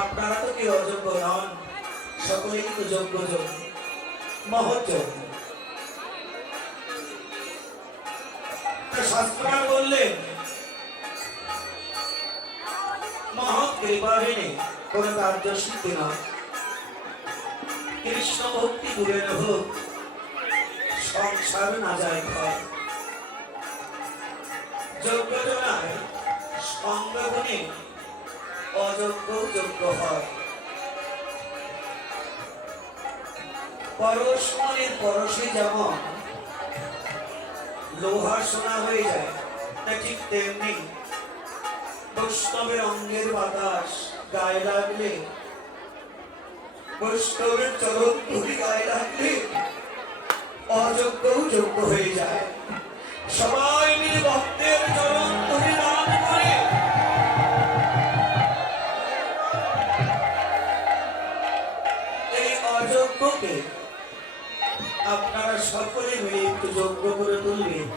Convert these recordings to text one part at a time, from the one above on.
আপনারা তো কেউ অযোগ্য নন, সকলেই কিন্তু যোগ্য যোগ্য মহৎ যোগ্য। শাস্ত্রকার বললেন মহৎ কৃপাবিনে কোন কার্য সিদ্ধি নয়। কৃষ্ণ ভক্তি দূরের হোক, সংসার না যায় ক্ষয়। যোগ্য জনায় সঙ্গ গুণে অযোগ্য যোগ্য হয়। পরশ মনের পরশে যেমন লোহা সোনা হয়ে যায়, তা ঠিক তেমনি বৈষ্ণবের অঙ্গের বাতাস গায়ে লাগলে, বৈষ্ণবের চরণ ধুলি গায়ে লাগলে অযোগ্য যোগ্য হয়ে যায়। সবাই মিলে ভক্তের চরণ ধুলি দান করে এই অযোগ্যকে আপনারা সকলে মিলে একটু যোগ্য করে তুলবেন।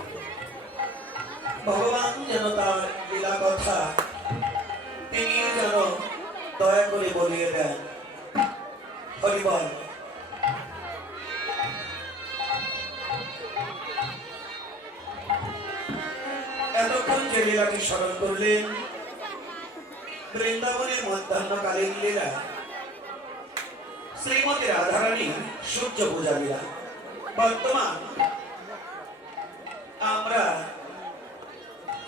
ভগবান যেন তার লীলা কথা তিনি যেন দয়া করে বলিয়ে দেন। হরিবল। এতক্ষণ যে লীলাটি স্মরণ করলেন বৃন্দাবনের মধ্যাহ্নকালীন লীলা, শ্রীমতী রাধারানী সূর্য পূজা লীলা। বর্তমান আমরা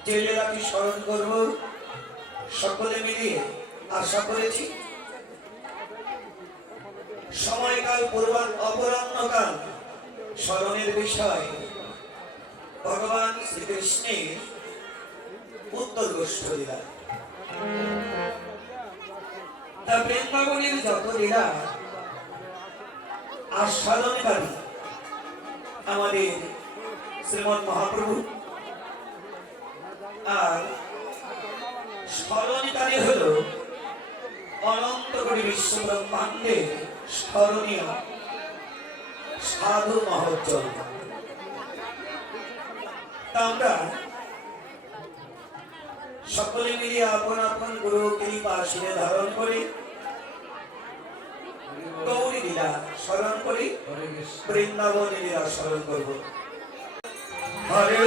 যে লীলাটি স্মরণ করব সকলে মিলিয়ে আশা করেছি সময়কাল অপরাহ্নকাল স্মরণের বিষয় ভগবান শ্রীকৃষ্ণের উত্তর গোষ্ঠ লীলা। তা বৃন্দাবনের যত লীলা আস্বাদনকারী আমাদের শ্রীমৎ মহাপ্রভু, আর স্মরণকারী হল অনন্ত কোটি বিশ্ব ব্রহ্মাণ্ডের স্মরণীয় সাধু মহোজ্জ্বল। আমরা সকলে মিলে আপন আপন গুরু কৃপা শিরে ধারণ করি, গৌরী লীলা স্মরণ করি, বৃন্দাবন লীলা স্মরণ করব। হরে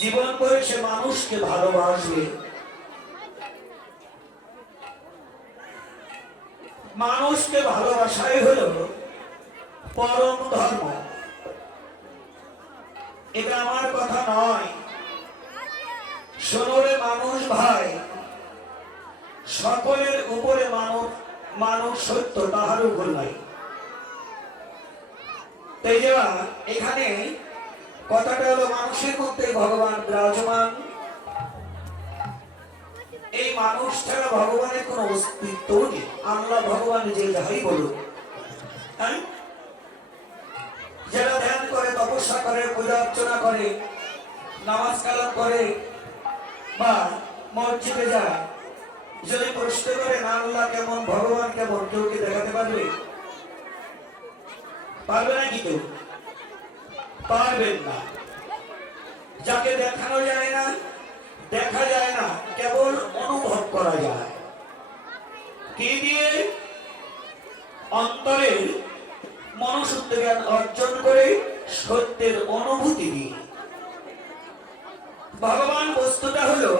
জীবন করে সে মানুষকে ভালোবাসবে, মানুষকে ভালোবাসাই হলো পরম ধর্ম। এটা আমার কথা নয়, শোনরে মানুষ ভাই, সকলের উপরে মানুষ সত্য, তাহার উপর নাই। তাই যে এখানে কথাটা হলো মানুষের মধ্যে ভগবান বিরাজমান। এই মানুষ ছাড়া ভগবানের কোন অস্তিত্ব নেই। আল্লাহ ভগবান যে যাই বলুন, যারা ধ্যান করে, তপস্যা করে, পূজা অর্চনা করে, নামাজ কালাম করে বা মসজিদে যায়, যদি প্রশ্ন করে না আল্লাহ কেমন, ভগবান কেমন, কেউ কি দেখাতে পারবে? পারবে না কি? কেউ পারবেন না। যাকে দেখানো যায় না, দেখা যায় না, কেবল অনুভব করা যায়। কি দিয়ে? অন্তরের মনসুদ্ধ জ্ঞান অর্জন করে, সত্যের অনুভূতি দিয়ে। ভগবান বস্তুটা হলো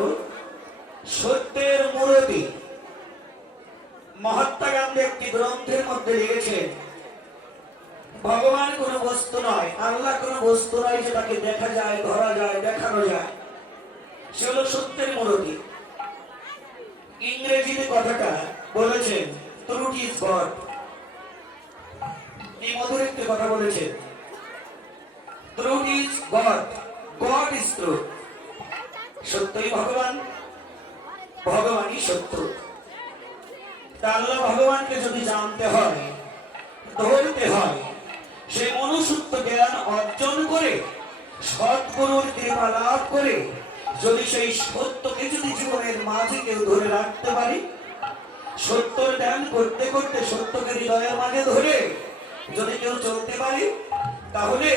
সত্যের মূরতি। মহাত্মা গান্ধী একটি গ্রন্থের মধ্যে লিখেছেন, ভগবান কোন বস্তু নয়, আল্লাহ কোন বস্তু নয় যে তাকে দেখা যায়, ধরা যায়, দেখানো যায়। সে হলো সত্যের মূরতি। ইংরেজিতে কথাটা বলেছেন ট্রুথ ইজ গড। এই মধুর একটি কথা বলেছেন, truth is god, god is truth. সত্যই ভগবান, ভগবানই সত্য। আল্লাহ ভগবানকে যদি জানতে হয়, ধরতে হয়, সেই মনুষ্যত্ব জ্ঞান অর্জন করে, সৎগুরুর কৃপা লাভ করে, যদি সেই সত্যকে যদি জীবনের মাঝে কেউ ধরে রাখতে পারে, সত্যর ধ্যান করতে করতে সত্যকে হৃদয়ের মাঝে ধরে যদি কেউ চলতে পারে, তাহলে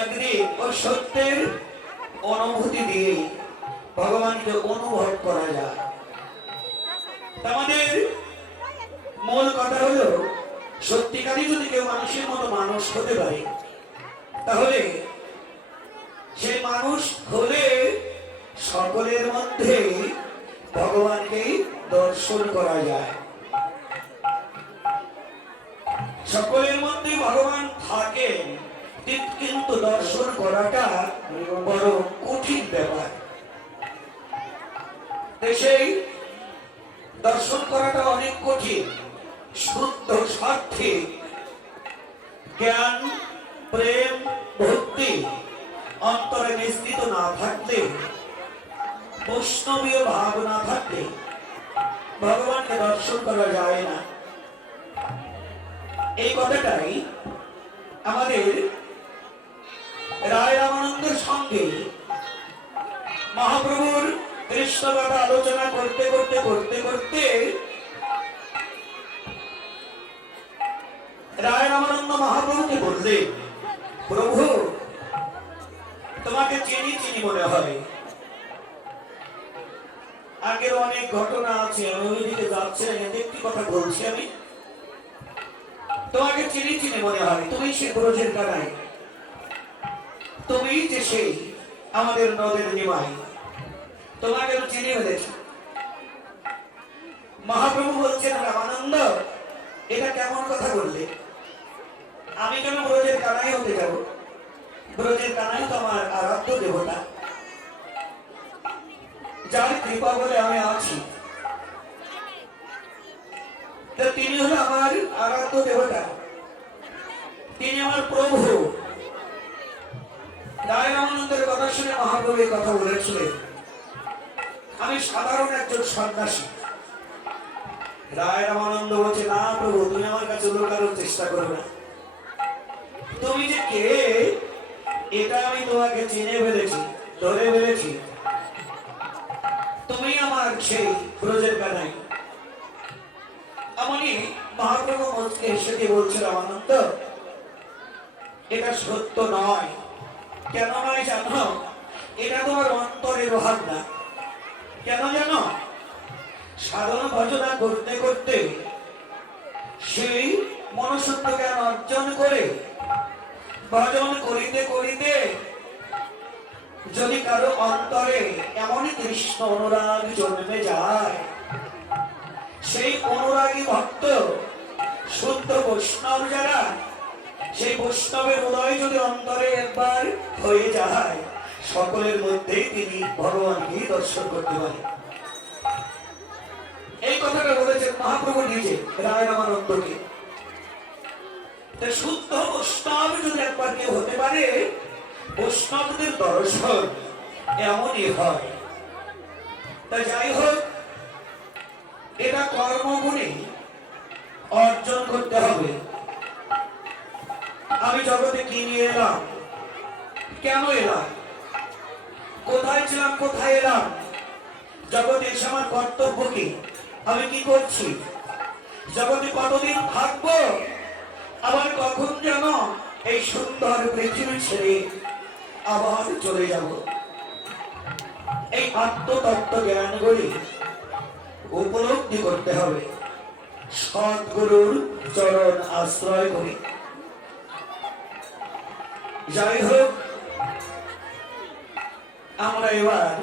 একদিন ও সত্যের অনুভূতি দিয়ে ভগবানকে অনুভব করা যায়। আমাদের মূল কথা হলো, সত্যিকারই যদি কেউ মানুষের মতো মানুষ হতে পারে, তাহলে সেই মানুষ হলে সকলের মধ্যে ভগবানকে দর্শন করা যায়। সকলের মধ্যে ভগবান থাকেন, কিন্তু দর্শন করাটা বড় কঠিন ব্যাপার। সেই দর্শন করাটা অনেক কঠিন। শুদ্ধ স্বার্থে জ্ঞান, প্রেম, ভক্তি অন্তরে নিশ্চিত না থাকলে, বৈষ্ণবীয় ভাব না থাকলে ভগবানকে দর্শন করা যায় না। এই কথাটাই আমাদের রায় রামানন্দের সঙ্গে মহাপ্রভুর কৃষ্ণ কথা আলোচনা করতে করতে করতে করতে রায় রামানন্দ মহাপ্রভুকে বললেন, প্রভু তোমাকে চিনি চিনি মনে হয়। আগের অনেক ঘটনা আছে, আমি ওইদিকে যাচ্ছি না, কিন্তু একটি কথা বলছি আমি। তোমাকে চিনি চিনি মনে হয়, তুমি সে ব্রজের কানাই, তুমি যে সেই আমাদের নদের নিমাই, তোমাকে তো চিনি ফেলেছি। মহাপ্রভু বলছেন, রামানন্দ এটা কেমন কথা বললে? আমি কেন ব্রজের কানাই হতে যাব? ব্রজের কানাই তো আমার আরাধ্য দেবতা, যার কৃপা বলে আমি আছি। তিনি হলো আমার আরাধ্য দেবতা, তিনি আমার প্রভু। রায় রামানন্দের কথা শুনে মহাপ্রভু এই কথা বলেছিলেন, আমি সাধারণ একজন সন্ন্যাসী। রায় রামানন্দ বলছে, না প্রভু, তুমি আমার কাছে লুকানোর চেষ্টা করো না। তুমি যে কে এটা আমি তোমাকে চিনে ফেলেছি, ধরে ফেলেছি। তুমি আমার সেই ব্রজের কানাই। এমনই মহাপ্রভু মুচকে হেসে দিয়ে বলছে, রামানন্দ এটা সত্য নয়। কেন নয় জানো? এটা তোমার অন্তরের ভাবনা। কেন জানো? সাধন ভজনা করতে করতে, সেই মনুষ্যত্ব জ্ঞান অর্জন করে, ভজন করিতে করিতে যদি কারো অন্তরে এমনই কৃষ্ণ অনুরাগ জন্মে যায়, সেই অনুরাগী ভক্ত শুদ্ধ বৈষ্ণব যারা, সেই বৈষ্ণবের হৃদয় যদি অন্তরে একবার হয়ে যায়, সকলের মধ্যেই তিনি ভগবানকে দর্শন করতে পারেন। এই কথাটা বলেছেন মহাপ্রভু নিজে রায় রামানন্দকে। শুদ্ধ বৈষ্ণব যদি একবার কেউ হতে পারে, বৈষ্ণবদের দর্শন এমনই হয়। তা যাই হোক, এটা কর্মগুণে অর্জন করতে হবে। আমি জগতে কি নিয়ে এলাম, কেন এলাম, কোথায় ছিলাম, কোথায় এলাম, জগতে এসে আমার কর্তব্য কি, আমি কি করছি, জগতে কতদিন থাকবো, আবার কখন যেন এই সুন্দর পৃথিবী ছেড়ে আবার চলে যাব। এই আত্মতত্ত্ব জ্ঞানগুলি উপলব্ধি করতে হবে সদ্গুরুর চরণ আশ্রয় করে। যাই হোক, আমরা এবার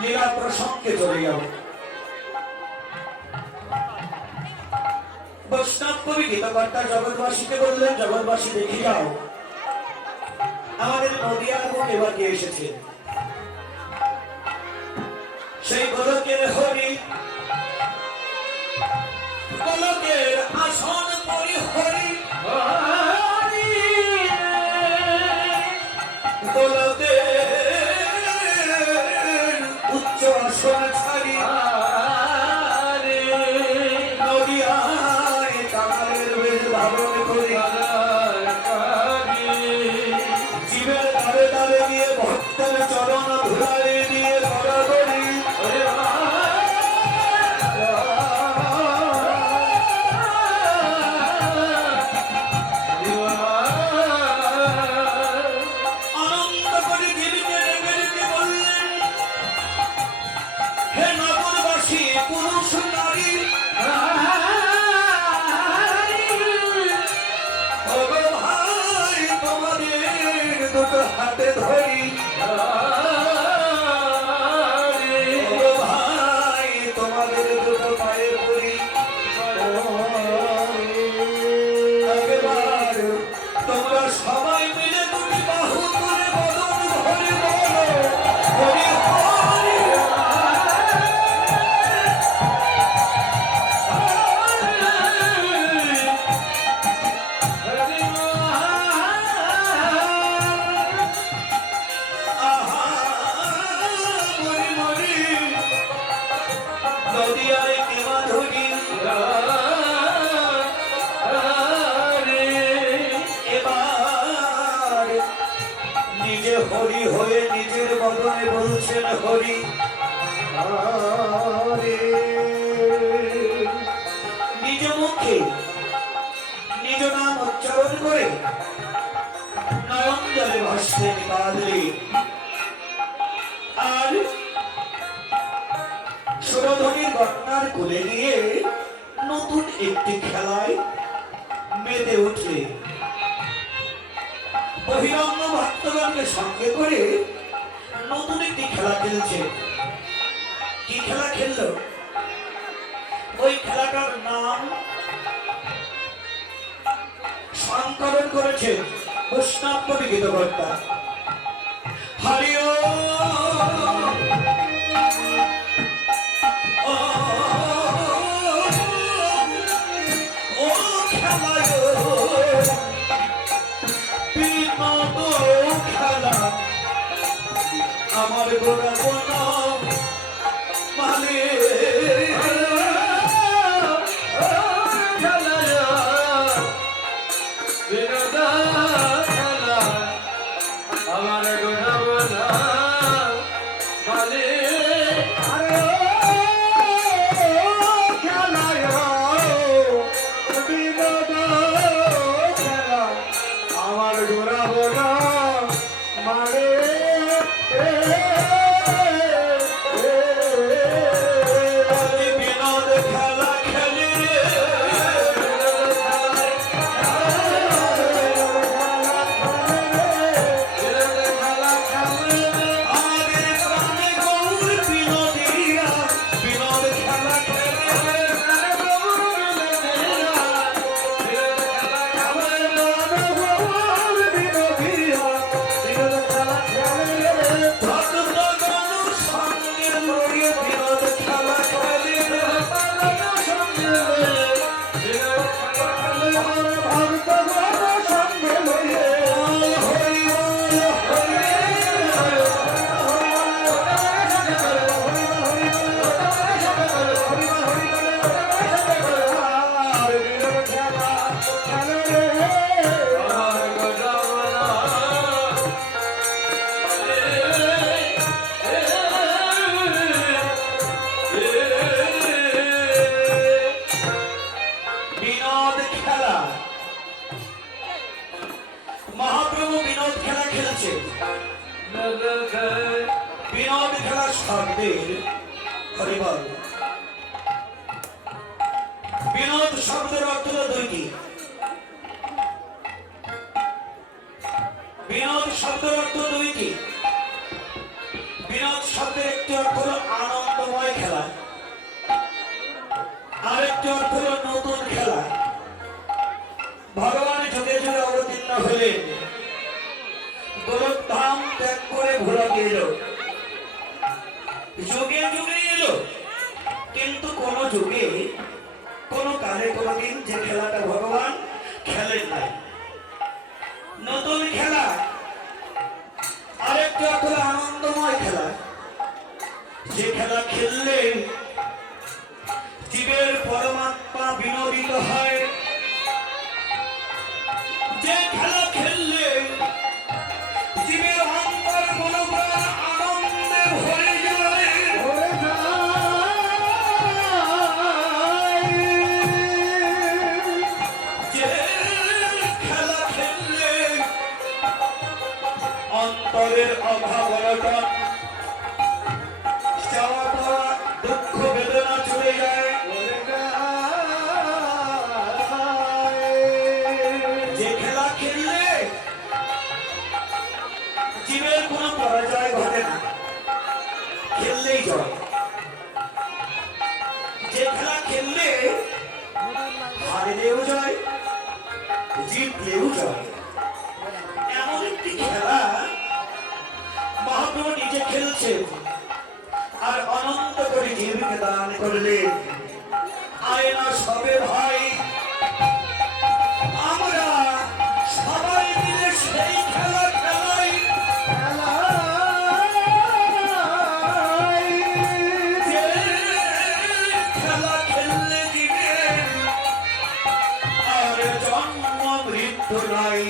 লীলা প্রসঙ্গে চলে যাব। বৈষ্ণব কবি গীতকর্তা জগৎবাসীকে বললেন, জগৎবাসী দেখে যাও আমাদের নদিয়ার বুকে এবার কে এসেছে। সেই গোলকের হরি, গোলকের আসন পরি হরি, গোলকের উচ্চ আসন ছাড়ি নদিয়ায় কামালের বেশ ধারণ করি, জীবের দাবে দাবে দিয়ে ভক্তের চরণ ধুলারে দিয়ে বরাবরি আনন্দ করে জীবিতে রেগে বললেন, হে নগরবাসী পুরুষ নারী, ওগো ভাই তোমাদের দুটো হাতে ধরি, ওগো ভাই তোমাদের দুটো পায়ে পড়ি, একবার তোমরা সবাই মিলে দুটি বাহু তুলে বদন ভরে বলো হরি হরি আহা মরি মরি নদিয়ায় কে মাধুরী। এবার নিজে হরি হয়ে নিজের বদনে বলছেন হরি হরি। নিজ মুখে নিজ নাম উচ্চারণ করে নয়ন জলে ভাসলেন কাঁদলে। আর সুরধনীর ঘটনার কোলে নিয়ে নতুন একটি খেলায় মেতে উঠলে। বহিরঙ্গ ভক্তগণকে সঙ্গে করে নতুন একটি খেলা খেলছে। কি খেলা খেললো? ওই খেলাটার নাম সংকলন করেছে বৈষ্ণব কবি গীতকর্তা। হরি ও খেলায় বিনোদ খেলা আমার গোড়া গোনা মালে আমার গোনা গোনা মালে আরে খেলায় বিনোদ খেলা আমার গোনা গোনা মালে বিনোদ খেলা খেলে আমাদের প্রাণে গৌর বিনোদিয়া বিনোদ খেলা খেলে ভক্ত বিনোদ খেলার শব্দের হরিবল। বিনোদ শব্দের অর্থ হলো দুইটি। বিনোদ শব্দের অর্থ দুইটি। বিনোদ শব্দের একটি অর্থ হলো আনন্দময় খেলা, আরেকটি অর্থ হলো নতুন খেলা। ভগবান যুগে যুগে অবতীর্ণ হলেন, গোলকধাম ত্যাগ করে ভোলাকে এলো, যুগে যুগে এলো, কিন্তু কোন যুগে কোন কালে কোনদিন যে খেলাটা ভগবান খেলেন নাই। নতুন খেলা, আরেকটি অর্থ হলো আনন্দময় খেলা, যে খেলা খেললে জীবের পরমাত্মা বিনোদিত হয়, যে খেলা খেললে জীবের অন্তর মনোপ্রাণ আনন্দে ভরে যায়, যে খেলা খেললে অন্তরের অভাব অনটন, চাওয়া পাওয়া দুঃখ বেদনা চলে যায়, যে খেলা খেললে জীবের কোনো পরাজয় ঘটে না, খেললেই জয়, যে খেলা খেললে হারলেও জয়, জিতলেও জয়, এমন একটি খেলা মহাপ্রভু নিজে খেলছে আর অনন্ত করে জীবকে দান করলেন। আয়না সবে ভাই, আমরা সবাই মিলে সেই খেলা খেলাই, যে খেলা খেললে দিবে আর জন্ম মৃত্যু নাই।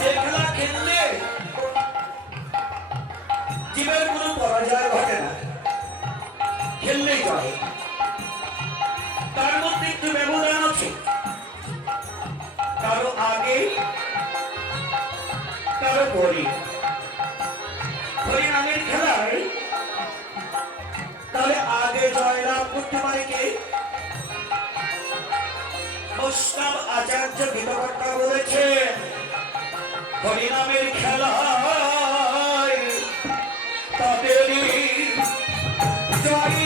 যে খেলা খেললে জীবের কোনো পরাজয় ঘটে না, খেললেই জয়। তার মধ্যে একটু ব্যবধান আছে, কারো আগে কারো পরে। হরিনামের খেলায় তাহলে আগে জয়লাভ করতে পারে কে? বৈষ্ণব আচার্য গীতকর্তা বলেছেন, হরিনামের খেলায় তাদেরই জয়,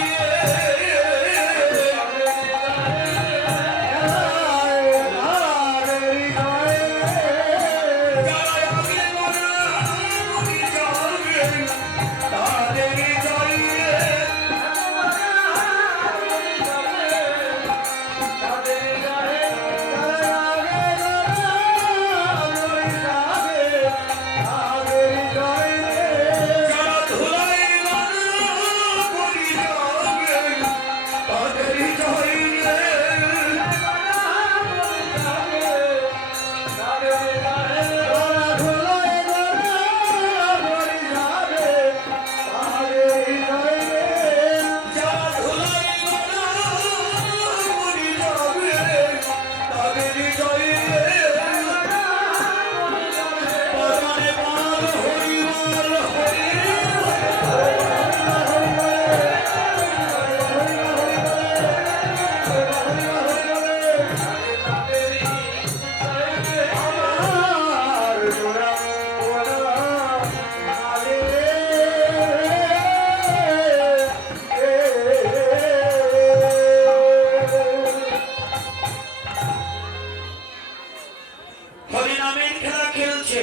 হরিনামের খেলা খেলছে,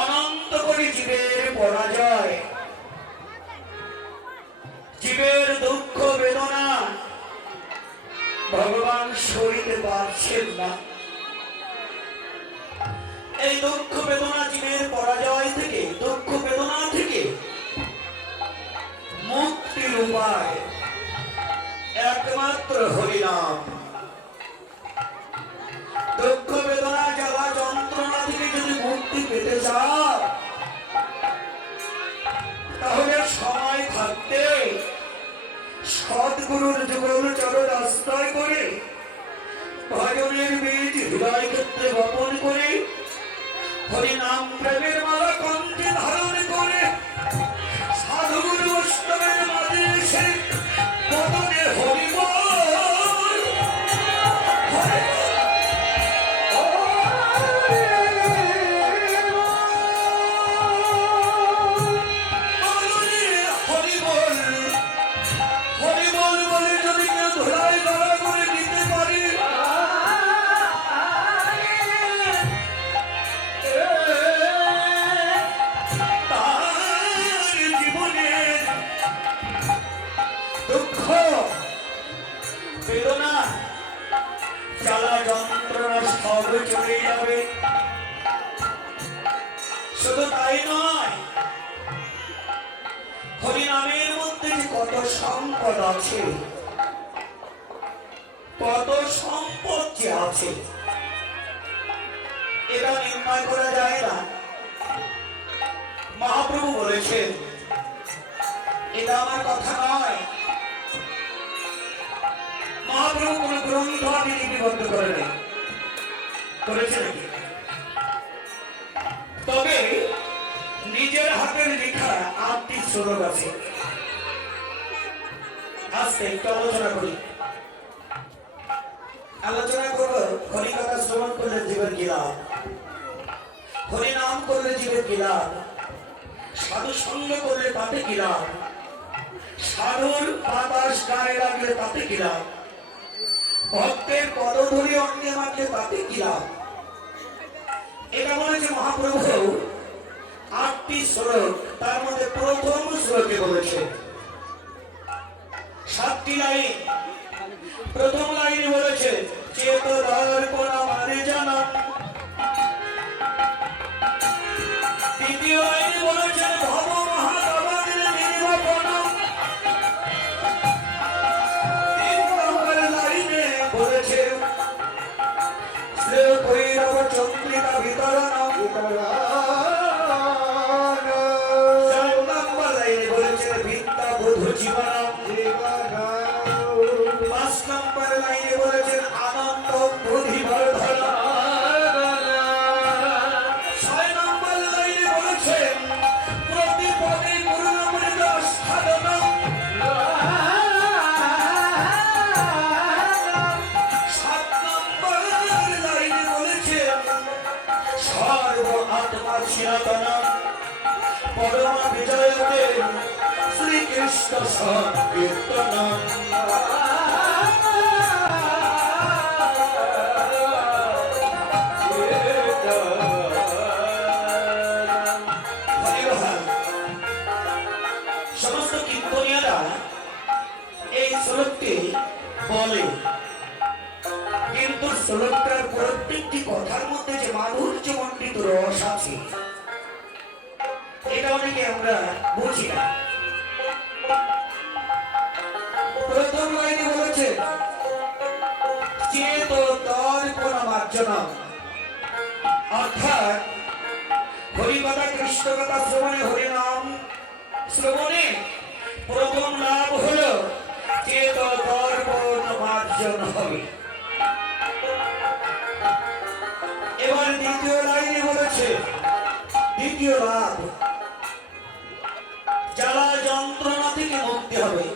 অনন্ত করে জীবের পরাজয়, জীবের দুঃখ বেদনা ভগবান সইতে পারছেন না। এই দুঃখ বেদনা জীবের পরাজয় থেকে, দুঃখ বেদনা থেকে মুক্তির উপায় একমাত্র হরিনাম। দুঃখ বেদনা জ্বালা যন্ত্রণা থেকে যদি মুক্তি পেতে চাও, তাহলে সময় থাকতে সদ্গুরুর যুগল চরণ আশ্রয় করে ভজনের বীজ হৃদয় ক্ষেত্রে বপন করে হরি নাম প্রেমের মালা কণ্ঠে ধারণ করে সাধুগুরু বৈষ্ণবের মাঝে এসে বদনে হরি বল হরি হরি বল হরি বল বলে যদি কেউ ধরায় ধরা করে দিতে পারে তার জীবনের দুঃখ বেদনা জ্বালা যন্ত্রণা সব চলে যাবে। শুধু তাই নয়, হরিনামের মধ্যে যে কত সম্পদ আছে, কত সম্পদ যে আছে এটা নির্ণয় করা যায় না। মহাপ্রভু বলেছেন, এটা আমার কথা নয়, মহাপ্রভু কোন গ্রন্থ আদি লিপিবদ্ধ করেন করেছে নাকি? তবে নিজের হাতের লেখা 8টি শ্লোক আছে। আজকে একটু আলোচনা করি। আলোচনা করব হরি কথা শ্রবণ করলে জীবের কি লাভ, হরি নাম করলে জীবের কি লাভ, সাধু সঙ্গ করলে তাতে কি লাভ, সাধুর বাতাস গায়ে লাগলে তাতে কি লাভ, ভক্তের পদধূলি অঙ্গে মারলে তাতে কি লাভ। এটা বলেছে মহাপ্রভু 8টি শ্লোক, তার মধ্যে প্রথম শ্লোকে বলেছে 7টি লাইন। প্রথম লাইনে বলেছে চেত দর্পণ মানে জানা, দ্বিতীয় লাইনে বলেছেন ভব মহাদাবাদের নির্বাপন, 3 নম্বর লাইনে বলেছে শ্রেয় কৈরব চন্দ্রিকা বিতরণ, 4 নম্বর লাইনে বলেছেন বিদ্যা বধূ জীবন, 5 নম্বর লাইনে বলেছেন আনন্দ বুদ্ধি বর্ধন, 6 নম্বর লাইনে বলেছেন প্রতিপদে গুরুমৃত সাধন, 7 নম্বর লাইনে বলেছেন সর্ব আত্মা চিরতন, পরমা বিজয়তে শ্রীকৃষ্ণ সংকীর্তন। সমস্ত কীর্তনীয়রা এই শ্লোকটি বলে, কিন্তু শ্লোকটার প্রত্যেকটি কথার মধ্যে যে মাধুর্য মণ্ডিত রস আছে এটা অনেকে আমরা বুঝি না। প্রথম লাইনে বলেছে চেত দর্পণ মার্জনম, অর্থাৎ হরিকথা কৃষ্ণ কথা শ্রবণে, হরিনাম শ্রবণে প্রথম লাভ হলো চেত দর্পণ মার্জন হবে। এবার দ্বিতীয় লাইনে বলেছে দ্বিতীয় লাভ জ্বালা যন্ত্রণা থেকে মুক্তি হবে,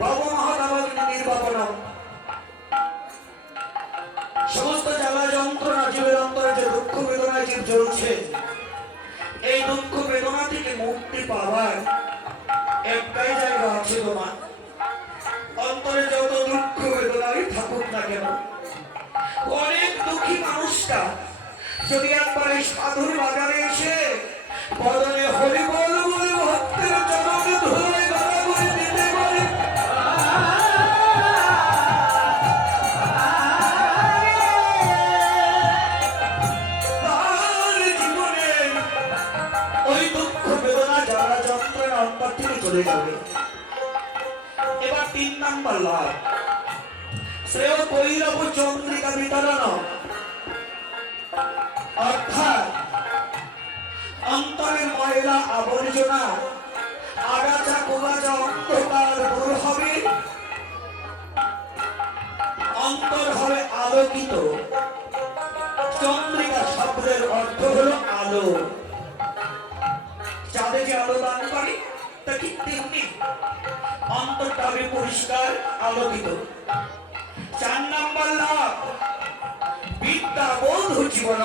ভব মহাদাবাগ্নি নির্বাপনম, সমস্ত জ্বালা যন্ত্রণা জীবের অন্তরে যে দুঃখ বেদনা জীব জ্বলছে, এই দুঃখ বেদনা থেকে মুক্তি পাওয়ার একটাই জায়গা আছে তোমার অন্তরে, যত দুঃখ বেদনাই থাকুক না কেন। অনেক দুঃখী মানুষটা যদি একবার এই সাধুর বাজারে এসে বদলে হরি বল বলে ভক্তের চরণে ধরে গলা করে দিতে পারে, তার জীবনে ওই দুঃখ বেদনা জ্বালা যন্ত্রণা অন্তর থেকে চলে যাবে। এবার 3 নম্বর লাভ শ্রেয় কৈরব চন্দ্রিকা বিতরণ, অর্থাৎ অন্তরের ময়লা আবর্জনা আর অন্তরটা হবে পরিষ্কার আলোকিত। 4 নাম্বার লাভ, বিদ্যা বন্ধু জীবন।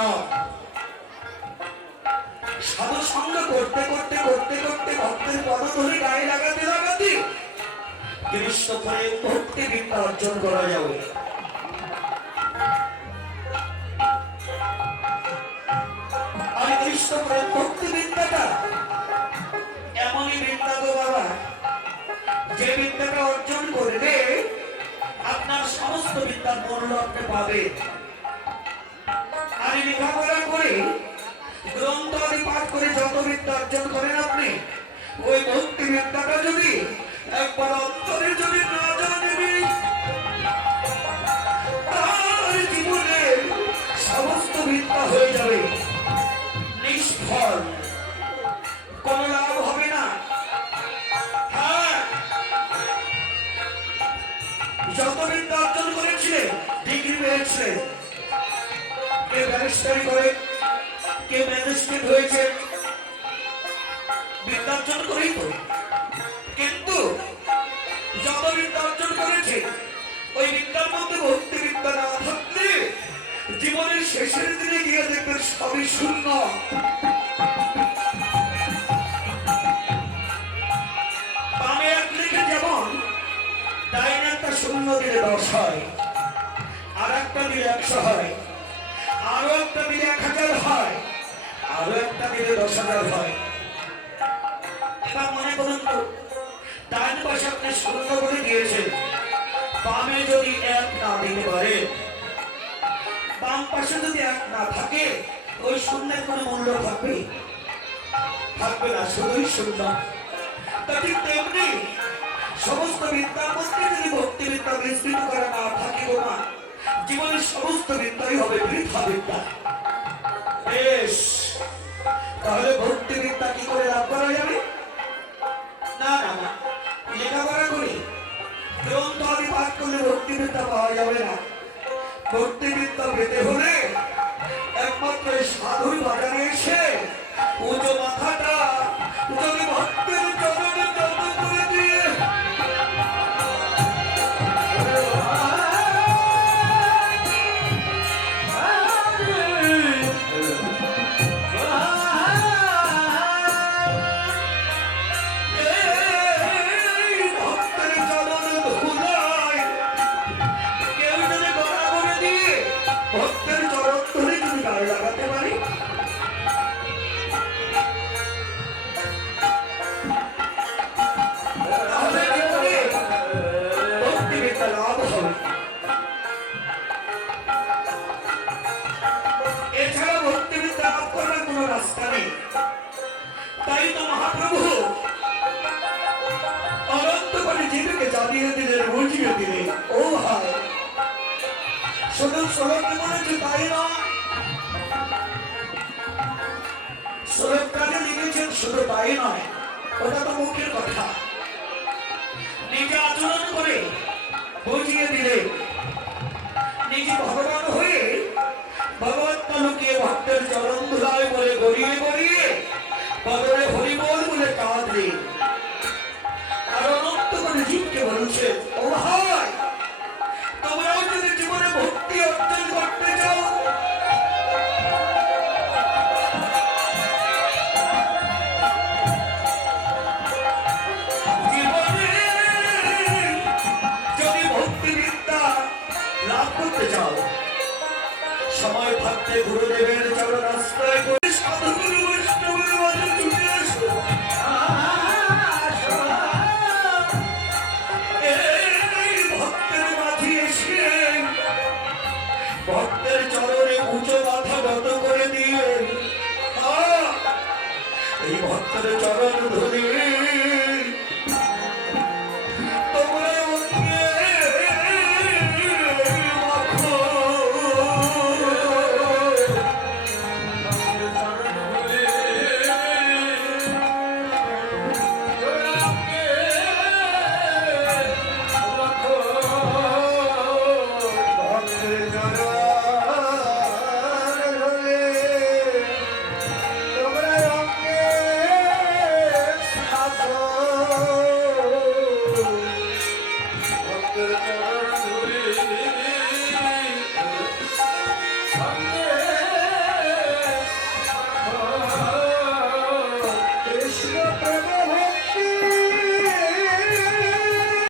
সাধু সঙ্গ করতে করতে করতে করতে ভক্তের পদ ধরে গায়ে লাগাতে লাগাতে কৃষ্ণ করে ভক্তি বিদ্যা অর্জন করা যাবে। আর কৃষ্ণ করে ভক্তি বিদ্যাটা এমনই বিদ্যা গো বাবা, যে বিদ্যাটা অর্জন করবে আপনার সমস্ত বিদ্যার মূল্য আপনি পাবে। আর লেখাপড়া করে গ্রন্থ আদি পাঠ করে যত বিদ্যা অর্জন করেন আপনি, ওই ভক্তি বিদ্যাটা যদি একবার অন্তরে যদি না জানবে, তার জীবনে সমস্ত বিদ্যা হয়ে যাবে নিষ্ফল, কোন লাভ হবে না। হ্যাঁ, যত বিদ্যা অর্জন করেছিলেন, ডিগ্রি পেয়েছিলেন, কেউ ব্যারিস্টারি করে, কেউ ম্যাজিস্ট্রেট হয়েছে, বিদ্যা অর্জন করেই তো। কিন্তু যত বিদ্যা অর্জন করেছে, ওই বিদ্যার মধ্যে ভক্তি বিদ্যা না থাকলে জীবনের শেষের দিনে গিয়ে দেখবেন সবই শূন্য। বামে এক লিখে যেমন ডাইনে একটা শূন্য দিলে 10 হয়, আর একটা দিলে 100 হয়, আরো একটা দিলে 1000 হয়, আরো একটা দিলে 10,000 হয়। এবার মনে করুন তো, ডান পাশে আপনি শূন্য করে দিয়েছেন, বামে যদি 1 না দিতে পারে, বাম পাশে যদি 1 না থাকে, ওই শূন্যের কোনো মূল্য থাকবে? থাকবে না, শুধুই শূন্য। তা ঠিক তেমনি সমস্ত বিদ্যার মধ্যে যদি ভক্তি বিদ্যা বিস্তৃত করা না থাকে গো মা, জীবনের সমস্ত বিদ্যাই হবে বৃথা বিদ্যা। বেশ, তাহলে ভক্তি বিদ্যা কি করে লাভ করা যাবে? না না না, লেখাপড়া করে গ্রন্থ আদি পাঠ করলে ভক্তি বিদ্যা পাওয়া যাবে না। ভক্তি বিদ্যা পেতে হলে একমাত্র সাধুর বাজারে এসে উঁচু মাথাটা যদি ভক্তের চরণে যত করে দিয়ে ভক্তের চরণে ধুলায় কেউ যদি গড়া করে দিয়ে ভক্তের চরণ ধরে যদি গায়ে লাগাতে পারি, তাহলে জীবনে ভক্তি বিদ্যা লাভ হবে। এছাড়া ভক্তি বিদ্যা লাভ করার কোন রাস্তা নেই। তাই তো মহাপ্রভু অনন্ত করে জীবকে জানিয়ে দিলেন, বুঝিয়ে দিলেন। ও ভাই, শুধু শ্লোকে বলেছে তাই নয়, শ্লোকটাকে লিখেছেন শুধু তাই নয়, ওটা তো মুখের কথা, নিজে আচরণ করে বুঝিয়ে দিলেন। নিজে ভগবান হয়ে ভগবানকে লুকিয়ে ভক্তের চরণ ধুলায় বলে গড়িয়ে গড়িয়ে বদলে হরিবল বলে কাঁদলে। আর অনন্ত করে জীবকে বলছে, ও ভাই, তোমরাও যদি জীবনে ভক্তি অর্জন করতে চাও, জীবনে যদি ভক্তি বিদ্যা লাভ করতে চাও, সময় থাকতে গুরুদেবের চরণ আশ্রয় করে সাধুগুরু বৈষ্ণবের মাঝে ছুটে আসো। এই ভক্তের মাঝে এসে ভক্তের চরণে উঁচু মাথা নত করে দিয়ে এই ভক্তের চরণ ধরে